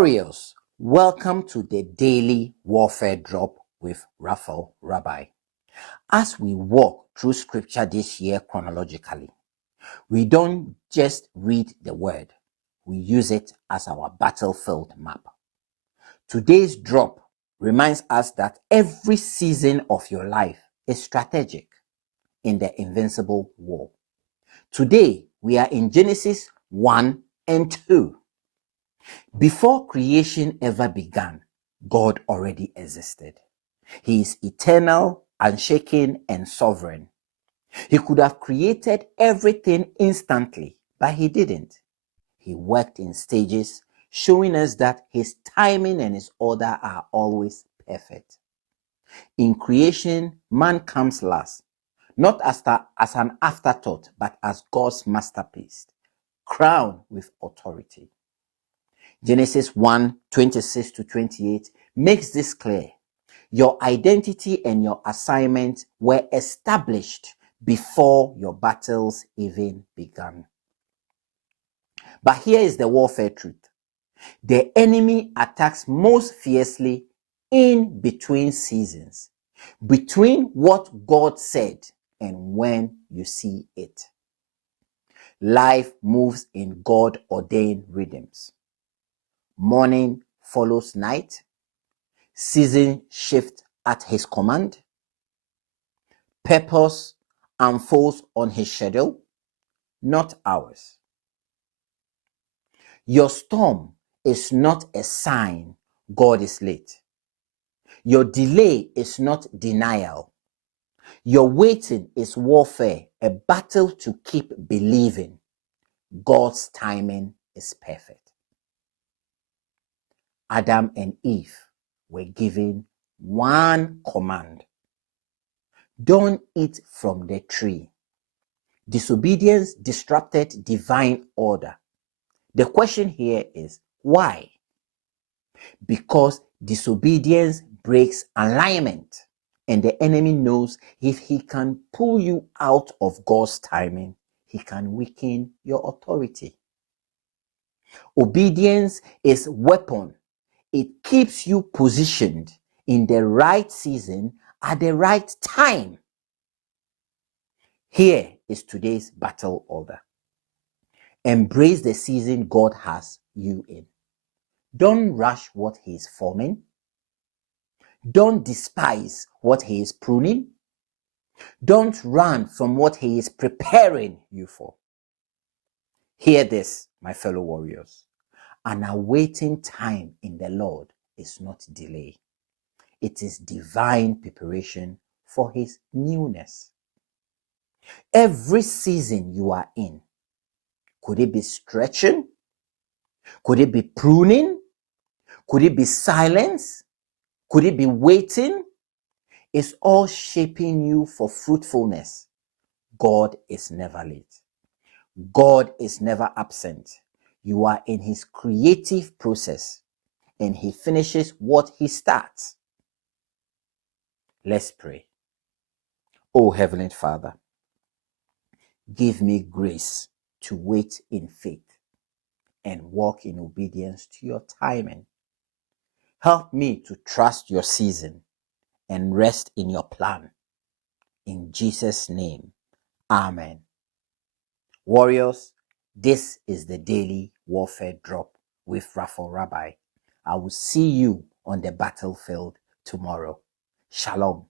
Warriors, welcome to the Daily Warfare Drop with Raphael Rabbi. As we walk through scripture this year chronologically, we don't just read the word, we use it as our battlefield map. Today's drop reminds us that every season of your life is strategic in the invincible war. Today, we are in Genesis 1 and 2. Before creation ever began, God already existed. He is eternal, unshaken, and sovereign. He could have created everything instantly, but he didn't. He worked in stages, showing us that his timing and his order are always perfect. In creation, man comes last, not as an afterthought, but as God's masterpiece, crowned with authority. Genesis 1:26-28 makes this clear. Your identity and your assignment were established before your battles even began. But here is the warfare truth. The enemy attacks most fiercely in between seasons, between what God said and when you see it. Life moves in God-ordained rhythms. Morning follows night. Season shift at his command. Purpose unfolds on his schedule, not ours. Your storm is not a sign God is late. Your delay is not denial. Your waiting is warfare, a battle to keep believing. God's timing is perfect. Adam and Eve were given one command. Don't eat from the tree. Disobedience disrupted divine order. The question here is why? Because disobedience breaks alignment, and the enemy knows if he can pull you out of God's timing, he can weaken your authority. Obedience is a weapon. It keeps you positioned in the right season at the right time. Here is today's battle order. Embrace the season God has you in. Don't rush what he is forming. Don't despise what he is pruning. Don't run from what he is preparing you for. Hear this, my fellow warriors. An awaiting time in the Lord is not delay. It is divine preparation for his newness. Every season you are in, could it be stretching? Could it be pruning? Could it be silence? Could it be waiting? It's all shaping you for fruitfulness. God is never late. God is never absent. You are in his creative process, and he finishes what he starts. Let's pray. Oh, Heavenly Father, give me grace to wait in faith and walk in obedience to your timing. Help me to trust your season and rest in your plan. In Jesus' name, amen. Warriors, this is the Daily Warfare Drop with Raphael Rabbi. I will see you on the battlefield tomorrow. Shalom.